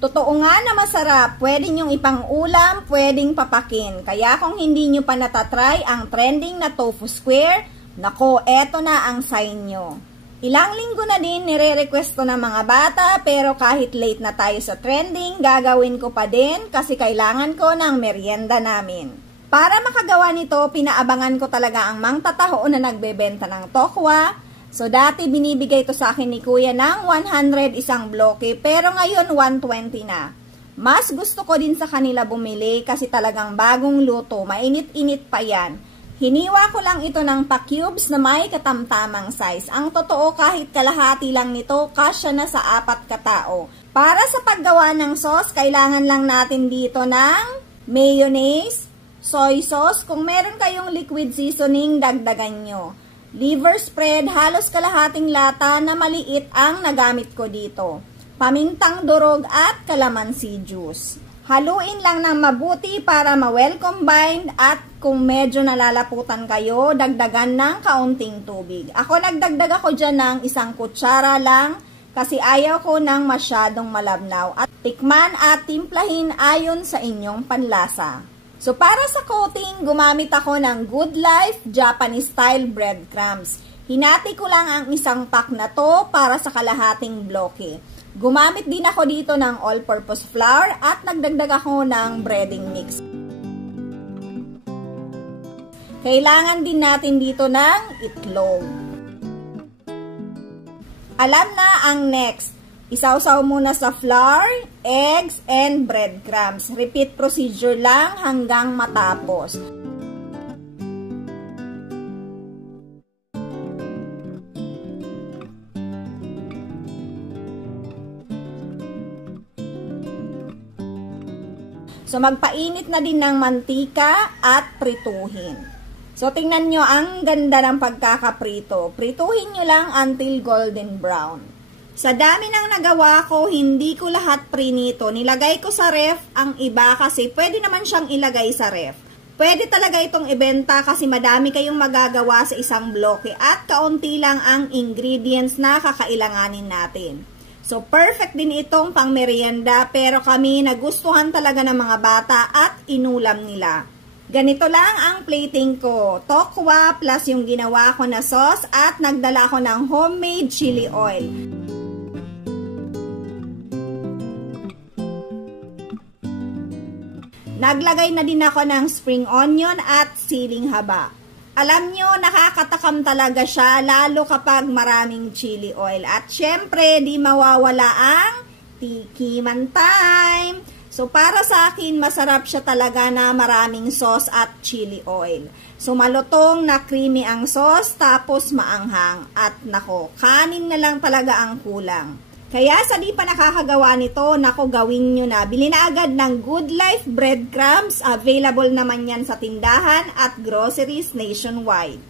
Totoo nga na masarap, pwede nyong ipang-ulam, pwedeng papakin. Kaya kung hindi nyo pa natatry ang trending na tofu square, nako, eto na ang sign nyo. Ilang linggo na din nire-request ko ng mga bata, pero kahit late na tayo sa trending, gagawin ko pa din kasi kailangan ko ng merienda namin. Para makagawa nito, pinaabangan ko talaga ang mang tataho na nagbebenta ng tokwa. So, dati binibigay to sa akin ni Kuya ng 100 isang bloke, pero ngayon 120 na. Mas gusto ko din sa kanila bumili kasi talagang bagong luto, mainit-init pa yan. Hiniwa ko lang ito ng pa-cubes na may katamtamang size. Ang totoo kahit kalahati lang nito, kasya na sa 4 katao. Para sa paggawa ng sauce, kailangan lang natin dito ng mayonnaise, soy sauce. Kung meron kayong liquid seasoning, dagdagan nyo. Liver spread, halos kalahating lata na maliit ang nagamit ko dito. Pamintang durog at calamansi juice. Haluin lang ng mabuti para ma-well combined at kung medyo nalalaputan kayo, dagdagan ng kaunting tubig. Ako nagdagdag ako dyan ng 1 kutsara lang kasi ayaw ko ng masyadong malabnaw. At tikman at timplahin ayon sa inyong panlasa. So, para sa coating, gumamit ako ng Good Life Japanese Style Breadcrumbs. Hinati ko lang ang 1 pack na to para sa kalahating bloke. Gumamit din ako dito ng all-purpose flour at nagdagdag ako ng breading mix. Kailangan din natin dito ng itlog. Alam na ang next. Isawsaw muna sa flour, eggs, and breadcrumbs. Repeat procedure lang hanggang matapos. So, magpainit na din ng mantika at prituhin. So, tingnan nyo, ang ganda ng pagkakaprito. Prituhin nyo lang until golden brown. Sa dami ng nagawa ko, hindi ko lahat prinito. Nilagay ko sa ref ang iba kasi pwede naman siyang ilagay sa ref. Pwede talaga itong ibenta kasi madami kayong magagawa sa isang bloke at kaunti lang ang ingredients na kakailanganin natin. So, perfect din itong pang merienda pero kami nagustuhan talaga ng mga bata at inulam nila. Ganito lang ang plating ko. Tokwa plus yung ginawa ko na sauce at nagdala ko ng homemade chili oil. Naglagay na din ako ng spring onion at siling haba. Alam nyo, nakakatakam talaga siya, lalo kapag maraming chili oil. At syempre, di mawawala ang tikiman time. So, para sa akin, masarap siya talaga na maraming sauce at chili oil. So, malutong na creamy ang sauce, tapos maanghang. At nako, kanin na lang talaga ang kulang. Kaya sa di pa nakakagawa nito, nako gawin nyo na. Bili na agad ng Good Life Breadcrumbs. Available naman yan sa tindahan at groceries nationwide.